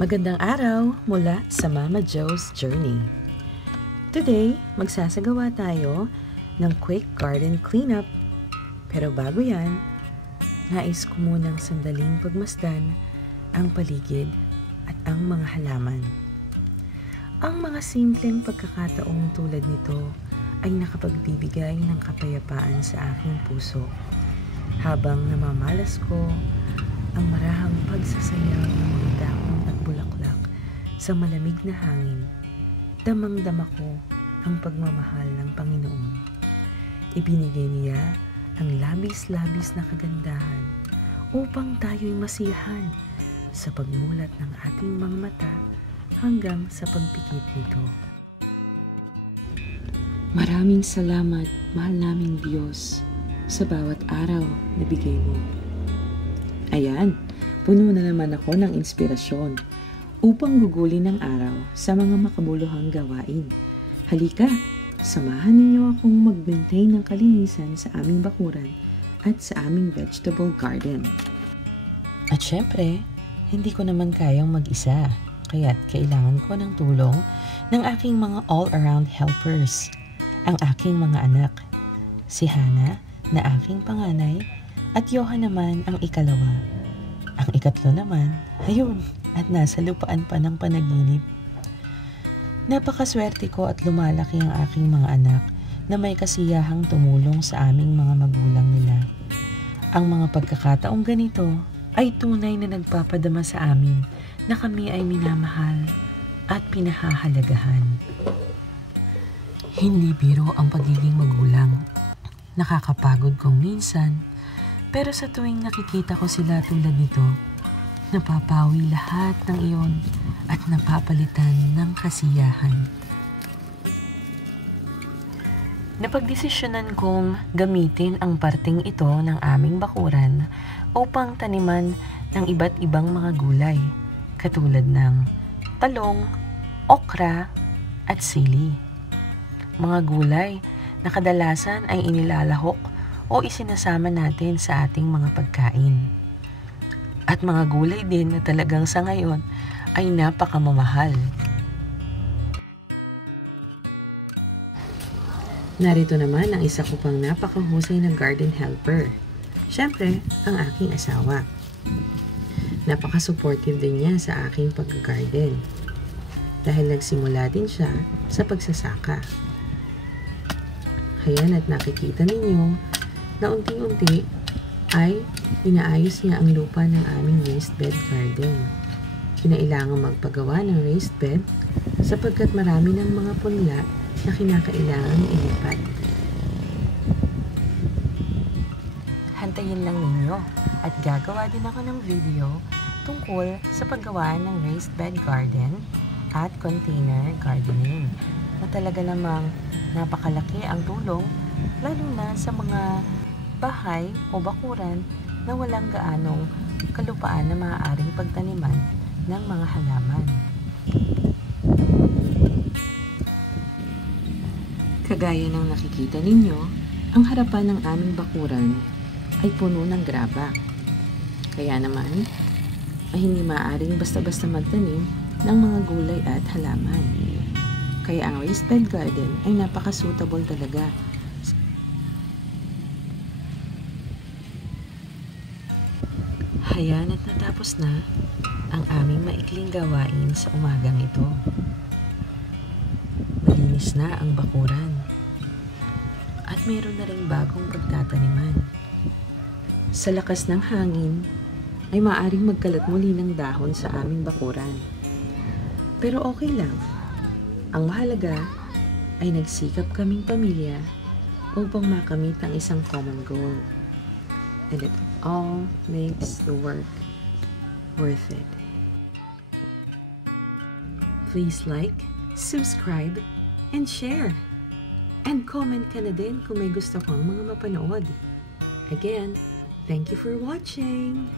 Magandang araw mula sa Mama Jo's Journey. Today, magsasagawa tayo ng quick garden cleanup. Pero bago yan, nais ko munang sandaling pagmasdan ang paligid at ang mga halaman. Ang mga simpleng pagkakataong tulad nito ay nakapagbibigay ng kapayapaan sa aking puso habang namamalas ko ang marahang pagsasayaw ng mga dahon at bulaklak sa malamig na hangin. Damang-dama ko ang pagmamahal ng Panginoon. Ibinigay niya ang labis-labis na kagandahan upang tayo'y masiyahan sa pagmulat ng ating mga mata hanggang sa pagpikit nito. Maraming salamat, mahal naming Diyos, sa bawat araw na bigay mo. Ayan, puno na naman ako ng inspirasyon upang gugulin ang araw sa mga makabuluhang gawain. Halika, samahan ninyo akong mag-maintain ng kalinisan sa aming bakuran at sa aming vegetable garden. At syempre, hindi ko naman kayang mag-isa, kaya't kailangan ko ng tulong ng aking mga all-around helpers, ang aking mga anak, si Hannah na aking panganay, at Johan naman ang ikalawa. Ang ikatlo naman, ayun, at nasa lupaan pa ng panaginip. Napakaswerte ko at lumalaki ang aking mga anak na may kasiyahang tumulong sa aming mga magulang nila. Ang mga pagkakataong ganito ay tunay na nagpapadama sa amin na kami ay minamahal at pinahahalagahan. Hindi biro ang pagiging magulang. Nakakapagod kong minsan, pero sa tuwing nakikita ko sila tulad nito, napapawi lahat ng iyon at napapalitan ng kasiyahan. Napagdesisyonan kong gamitin ang parting ito ng aming bakuran upang taniman ng iba't ibang mga gulay, katulad ng talong, okra, at sili. Mga gulay na kadalasan ay inilalahok o isinasama natin sa ating mga pagkain. At mga gulay din na talagang sa ngayon ay napakamamahal. Narito naman ang isa ko pang napakahusay na garden helper. Siyempre, ang aking asawa. Napaka-supportive din niya sa aking pag-garden dahil nagsimula din siya sa pagsasaka. Ayan, at nakikita ninyo na unti-unti ay inaayos niya ang lupa ng aming raised bed garden. Kinailangan magpagawa ng raised bed sapagkat marami ng mga punla na kinakailangan ilipat. Hantayin lang ninyo at gagawa din ako ng video tungkol sa paggawa ng raised bed garden at container gardening na talaga namang napakalaki ang tulong lalo na sa mga bahay o bakuran na walang gaanong kalupaan na maaaring pagtaniman ng mga halaman. Kagaya ng nakikita ninyo, ang harapan ng aming bakuran ay puno ng graba. Kaya naman, ay hindi maaaring basta-basta magtanim ng mga gulay at halaman. Kaya ang raised bed garden ay napaka-suitable talaga. Ayan, at natapos na ang aming maikling gawain sa umagang ito. Malinis na ang bakuran. At meron na ring bagong pagtataniman. Sa lakas ng hangin, ay maaaring magkalat muli ng dahon sa aming bakuran. Pero okay lang. Ang mahalaga ay nagsikap kaming pamilya upang makamit ang isang common goal. And it all makes the work worth it. Please like, subscribe, and share. And comment ka na din kung may gusto kang mga mapanood. Again, thank you for watching!